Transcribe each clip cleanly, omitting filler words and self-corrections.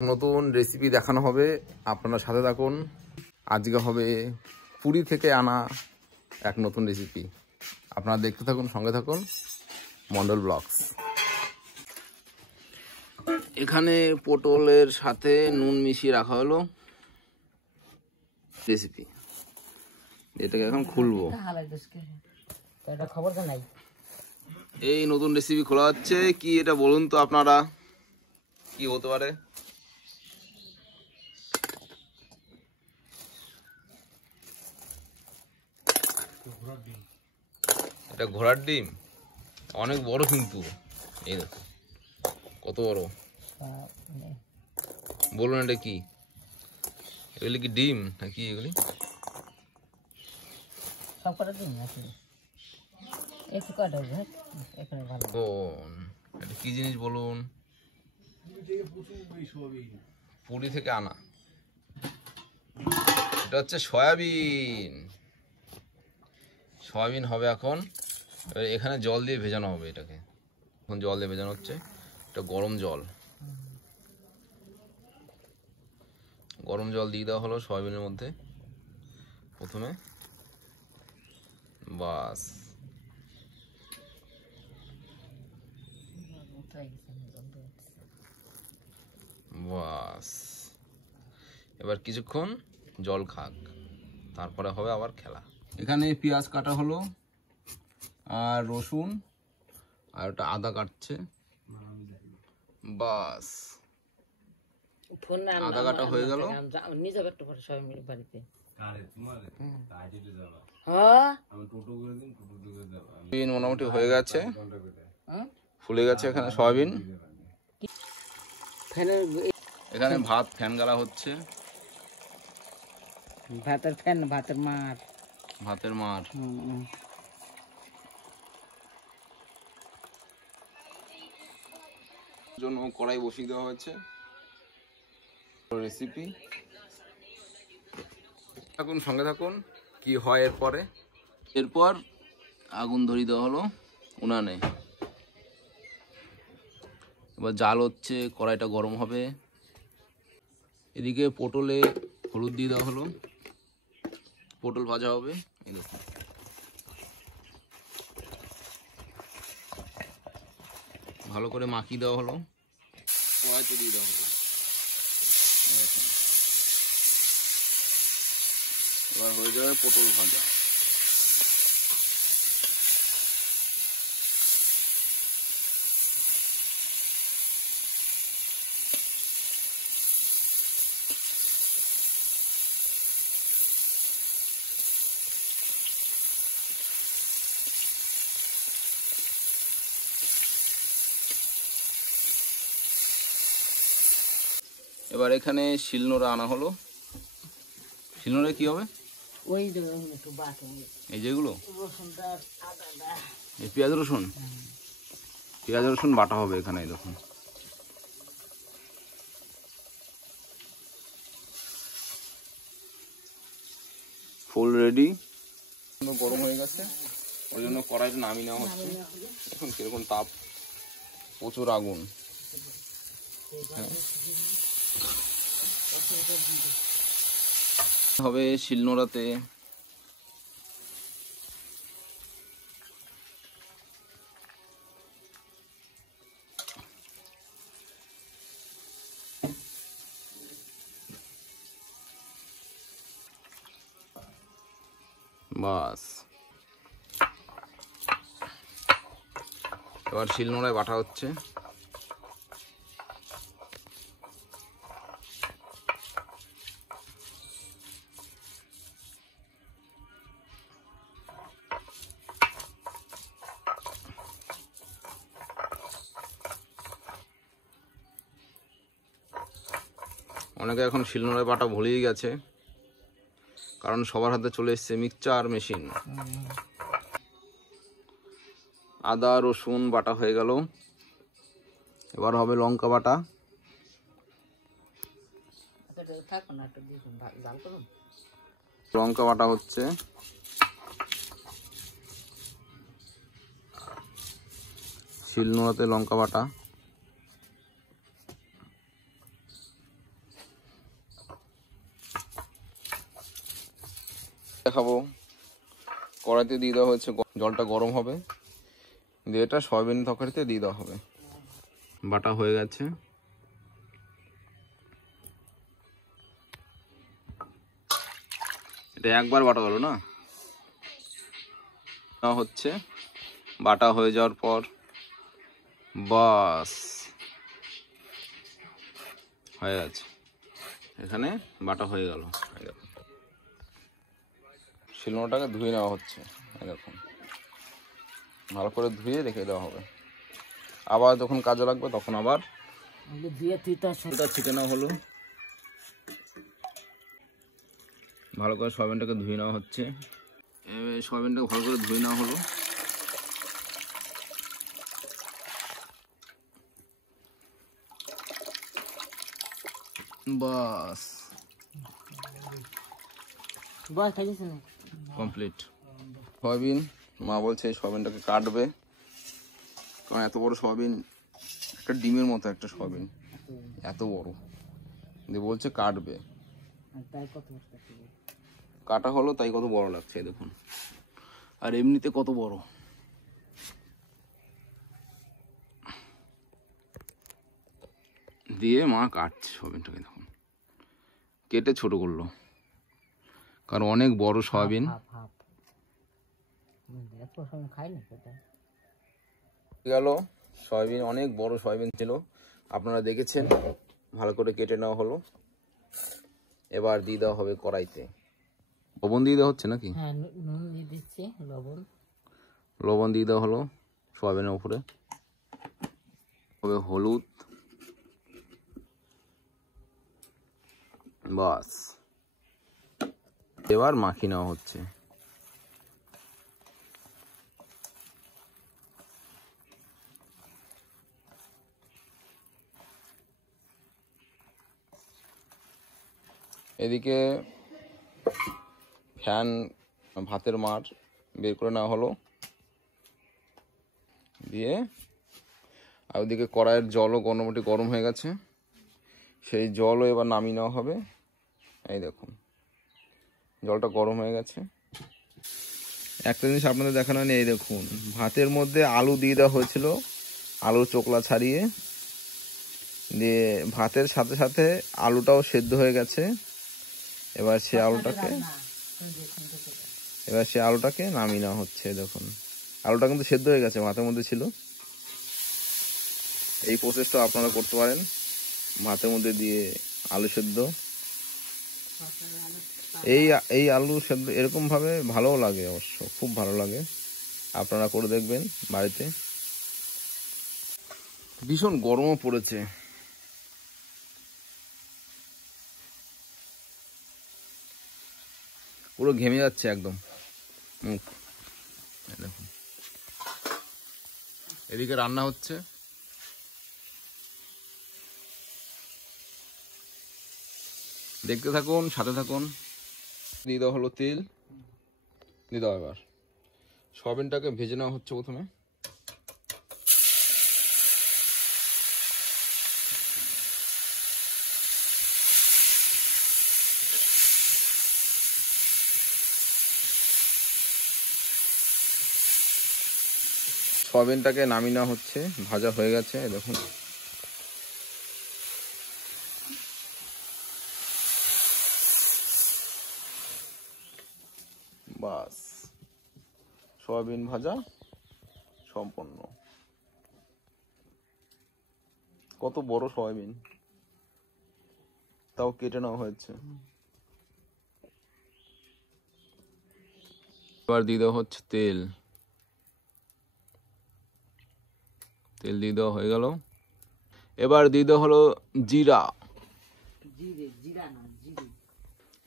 নতুন রেসিপি দেখানো হবে, আপনারা সাথে থাকুন। আজকে হবে পুরী থেকে আনা এক নতুন রেসিপি, আপনারা দেখতে থাকুন, সঙ্গে থাকুন। মন্ডল ব্লগস। এখানে পটলের সাথে নুন মিশিয়ে রাখা হলো রেসিপি, এটাকে এখন খুলবো। এই নতুন রেসিপি খোলা হচ্ছে, কি এটা বলুন তো আপনারা, কি হতে পারে? এটা ঘোড়ার ডিম, অনেক বড় কিন্তু, এই দেখো কত বড়। বলুন এটা কি? এগুলি কি ডিম নাকি? এগুলি এটা কি জিনিস বলুন? পুরী থেকে আনা, এটা হচ্ছে সয়াবিন। সয়াবিন হবে এখন। এখানে জল দিয়ে ভেজানো হবে এটাকে, এখন জল দিয়ে ভেজানো হচ্ছে। এটা গরম জল, গরম জল দিয়ে দেওয়া হলো সয়াবিনের মধ্যে প্রথমে। বাস, বাস, এবার কিছুক্ষণ জল খাক, তারপরে হবে আবার খেলা। এখানে পেঁয়াজ কাটা হলো, আর রসুন, আর ওটা আদা কাটছে। বাস, আদা কাটা হয়ে গেল। মোটামুটি হয়ে গেছে, ফুলে গেছে এখানে সয়াবিন। এখানে ভাত ফ্যান গালা হচ্ছে, ভাতের ফ্যান, ভাতের মার, ভাতের মার। জন্য কড়াই বসিয়ে দেওয়া হয়েছে। রেসিপি থাকুন, সঙ্গে থাকুন, কি হয় এরপরে। এরপর আগুন ধরিয়ে দেওয়া হলো উনানে। এবার জাল হচ্ছে, কড়াইটা গরম হবে। এদিকে পটলে হলুদ দিয়ে দেওয়া হলো, পটল ভাজা হবে। এই দেখুন, ভালো করে মাখিয়ে দেওয়া হলো, কড়াইতে দিয়ে দেওয়া হলো। এবার হয়ে যাবে পটল ভাজা। এবার এখানে শিলনোড়া আনা হলো। শিলনোড়া কি হবে? এই যেগুলো এই পেঁয়াজ রসুন, পেঁয়াজ রসুন বাটা হবে এখানে। দেখুন, ফুল রেডি, গরম হয়ে গেছে, ওই জন্য কড়াইটা নামিয়ে নেওয়া হচ্ছে। দেখুন কিরকম তাপ, প্রচুর আগুন। হবে শিলনোড়াতে। বাস, এবার শিলনোড়ায় বাটা হচ্ছে। অনেকে এখন শিলনোড়ায় বাটা ভুলেই গেছে, কারণ সবার হাতে চলে এসছে মিক্সচার মেশিন। আদা রসুন বাটা হয়ে গেল, এবার হবে লঙ্কা বাটা। লঙ্কা বাটা হচ্ছে, শিলনোড়াতে লঙ্কা বাটা। দেখাবো। কড়াইতে দিয়ে দেওয়া হয়েছে, জলটা গরম হবে, দিয়ে এটা সয়াবিন তরকারিতে দিয়ে দেওয়া হবে। বাটা হয়ে গেছে। এটা একবার বাটা হলো না, হচ্ছে বাটা হয়ে যাওয়ার পর বাস হয়ে গেছে। এখানে বাটা হয়ে গেল। শিলনোড়াটাকে ধুয়ে নেওয়া হচ্ছে, এরকম ভালো করে ধুয়ে রেখে দেওয়া হবে। আবার যখন কাজে লাগবে তখন আবার ছিটে নেওয়া হলো। ভালো করে সয়াবিনটাকে ধুয়ে নেওয়া হচ্ছে। সয়াবিনটাকে ভালো করে ধুয়ে নেওয়া হলো। বাস কমপ্লিট। সয়াবিন, মা বলছে এই সয়াবিনটাকে কাটবে, কারণ এত বড় সয়াবিন, একটা ডিমের মতো একটা সয়াবিন, এত বড়, দিয়ে বলছে কাটবে। কাটা হলো, তাই কত বড় লাগছে দেখুন, আর এমনিতে কত বড়। দিয়ে মা কাটছে সয়াবিনটাকে, দেখুন কেটে ছোট করলো, কারণ অনেক বড় সয়াবিন। গেল সয়াবিন, অনেক বড় সয়াবিন ছিল, আপনারা দেখেছেন। ভালো করে কেটে নেওয়া হলো। এবার দিয়ে দেওয়া হবে কড়াইতে। লবণ দিয়ে দেওয়া হচ্ছে নাকি? লবণ দিয়ে দেওয়া হলো সয়াবিনের উপরে। হবে হলুদ, বাস। এবার মাখিয়ে নেওয়া হচ্ছে। এদিকে ভাতের মার বের করে নেওয়া হলো, দিয়ে আর ওদিকে কড়াইয়ের জলও মোটামুটি গরম হয়ে গেছে, সেই জলও এবার নামিয়ে নেওয়া হবে। এই দেখুন জলটা গরম হয়ে গেছে। একটা জিনিস আপনাদের দেখানো নেই, এই দেখুন ভাতের মধ্যে আলু দিয়ে দেওয়া হয়েছিল, আলুর চোকলা ছাড়িয়ে দিয়ে ভাতের সাথে সাথে আলুটাও সেদ্ধ হয়ে গেছে। এবার সে আলুটাকে নামিয়ে নেওয়া হচ্ছে। দেখুন আলুটা কিন্তু সেদ্ধ হয়ে গেছে, ভাতের মধ্যে ছিল। এই প্রসেসটা আপনারা করতে পারেন, ভাতের মধ্যে দিয়ে আলু সেদ্ধ। এই আলু সেদ্ধ এরকম ভাবে ভালোও লাগে, অবশ্য খুব ভালো লাগে। আপনারা করে দেখবেন বাড়িতে। ভীষণ গরমও পড়েছে, পুরো ঘেমে যাচ্ছে একদম মুখ। দেখুন এদিকে রান্না হচ্ছে, দেখতে থাকুন, সাথে থাকুন। দিয়ে দেওয়া হলো তেল, দিয়ে দেওয়া। এবার সয়াবিনটাকে ভেজে নেওয়া হচ্ছে প্রথমে। সয়াবিনটাকে নামিয়ে নেওয়া হচ্ছে, ভাজা হয়ে গেছে দেখুন। বাস সয়াবিন ভাজা সম্পন্ন। কত বড় সয়াবিন, তাও কেটে নেওয়া হয়েছে। এবার দিয়ে দেওয়া হচ্ছে তেল, তেল দিয়ে দেওয়া হয়ে গেল। এবার দিয়ে দেওয়া হলো জিরা,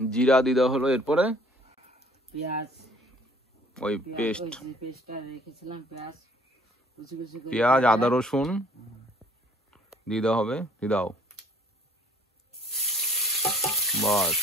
জিরা দিয়ে দেওয়া হলো। এরপরে ওই পেঁয়াজ আদা রসুন দিয়ে দেওয়া হবে, দিয়ে দাও। বাস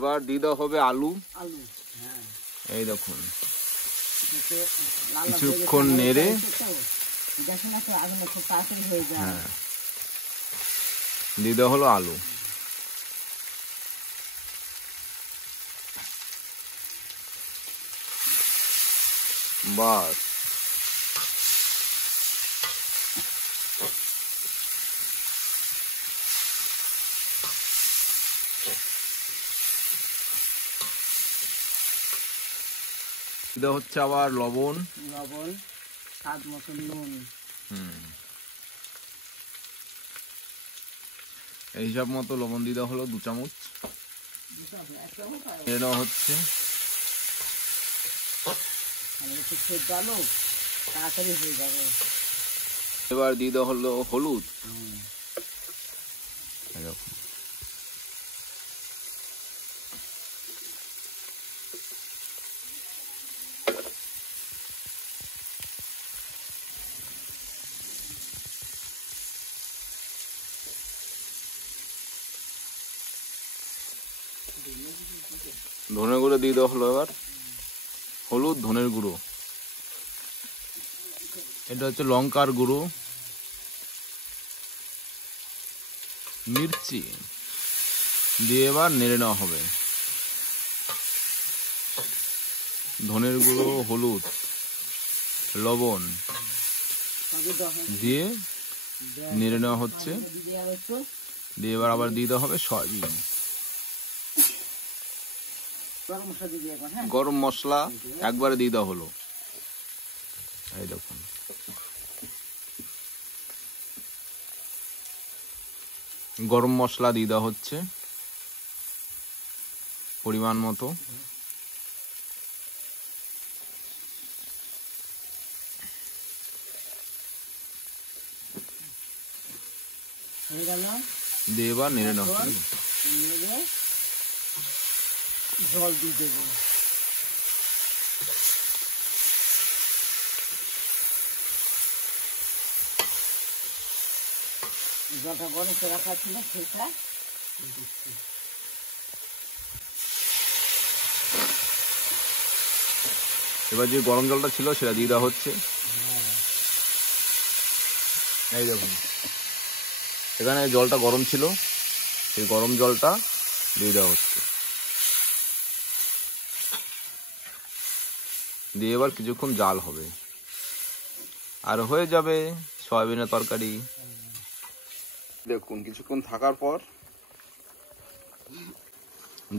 এবার দিয়ে দেওয়া হবে আলু। আলু, হ্যাঁ, এই দেখুন এতে লাল লাল কিছুক্ষণ হয়ে গেছে, নেড়ে, দেখেন না তো আগুন খুব তাড়াতাড়ি হয়ে যায়। হ্যাঁ দিয়ে দেওয়া হলো আলু। বাস এটা হচ্ছে আবার লবণ, লবণ, স্বাদ মতো নুন, এই হিসাব মতো লবণ দিয়ে দেওয়া হলো 2 চামচ। এটা হচ্ছে একটু সেদ্ধ আলু তাড়াতাড়ি হয়ে যাবে। এবার দিয়ে দেওয়া হলো হলুদ। এই দেখুন ধনের গুঁড়ো দিয়ে দেওয়া হলো। এবার হলুদ, ধনের গুঁড়ো, এটা হচ্ছে লঙ্কার গুঁড়ো, মির্চি দিয়ে এবার নেড়ে নেওয়া হবে। ধনের গুঁড়ো, হলুদ, লবণ দিয়ে নেড়ে নেওয়া হচ্ছে। দিয়ে এবার আবার দিয়ে দেওয়া হবে সয়াবিন। গরম মশলা একবারে দিয়ে দেওয়া হলো। এই দেখুন গরম মশলা দিয়ে দেওয়া হচ্ছে পরিমাণ মতো। দিয়ে এবার নেড়ে নেওয়া হবে। জল দিয়ে দেবো। জলটা গরম করে রাখা ছিল সেটা এবার যে গরম জলটা ছিল সেটা দিয়ে দেওয়া হচ্ছে। এই দেখুন এখানে জলটা গরম ছিল, সেই গরম জলটা দিয়ে দেওয়া হচ্ছে। দিয়ে এবার কিছুক্ষণ জাল হবে আর হয়ে যাবে সয়াবিনের তরকারি। দেখুন কিছুক্ষণ থাকার পর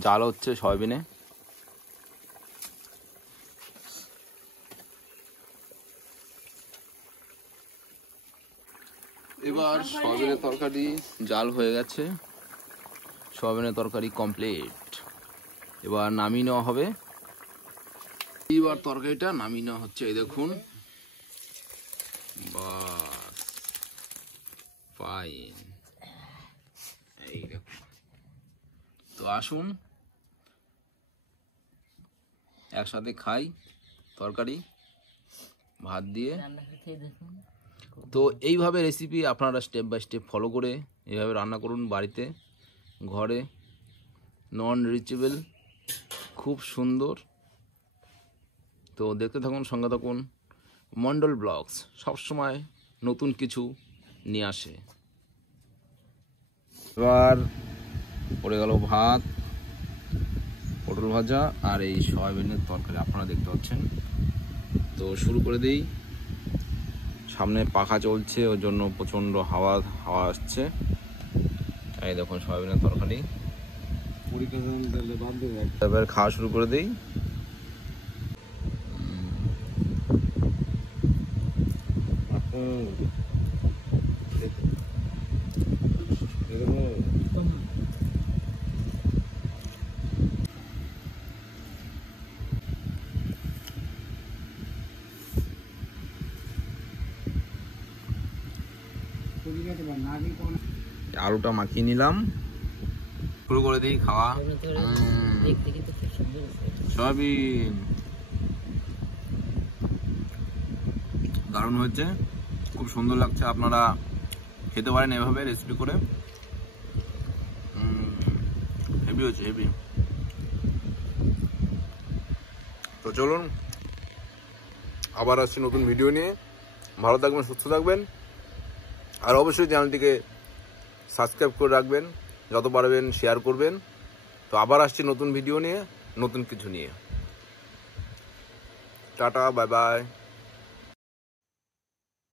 জাল হচ্ছে সয়াবিনে। এবার সয়াবিনের তরকারি জাল হয়ে গেছে, সয়াবিনের তরকারি কমপ্লিট। এবার নামিয়ে নেওয়া হবে। এবার তরকারিটা নামিয়ে নেওয়া হচ্ছে। এই দেখুন বাস ফাইন। এই দেখুন, তো আসুন একসাথে খাই তরকারি ভাত দিয়ে। তো এইভাবে রেসিপি আপনারা স্টেপ বাই স্টেপ ফলো করে এইভাবে রান্না করুন বাড়িতে, ঘরে, নন রিচেবল, খুব সুন্দর। তো দেখতে থাকুন, সঙ্গে থাকুন। মন্ডল ব্লগস সবসময় নতুন কিছু নিয়ে আসে। এবার পড়ে গেল ভাত, পটল ভাজা আর এই সয়াবিনের তরকারি আপনারা দেখতে পাচ্ছেন। তো শুরু করে দিই। সামনে পাখা চলছে, ওর জন্য প্রচণ্ড হাওয়া আসছে। এই দেখুন সয়াবিনের তরকারি। এবার খাওয়া শুরু করে দিই। আলুটা মাখিয়ে নিলাম, শুরু করে দিই খাওয়া। সয়াবিন দারুণ হয়েছে, খুব সুন্দর লাগছে। আপনারা খেতে পারেন এভাবে রেসিপি করে। হেভি হয়েছে, হেভি। তো চলুন আবার আসছি নতুন ভিডিও নিয়ে। ভালো থাকবেন, সুস্থ থাকবেন, আর অবশ্যই চ্যানেলটিকে সাবস্ক্রাইব করে রাখবেন, যত পারবেন শেয়ার করবেন। তো আবার আসছি নতুন ভিডিও নিয়ে, নতুন কিছু নিয়ে। Tata, bye bye.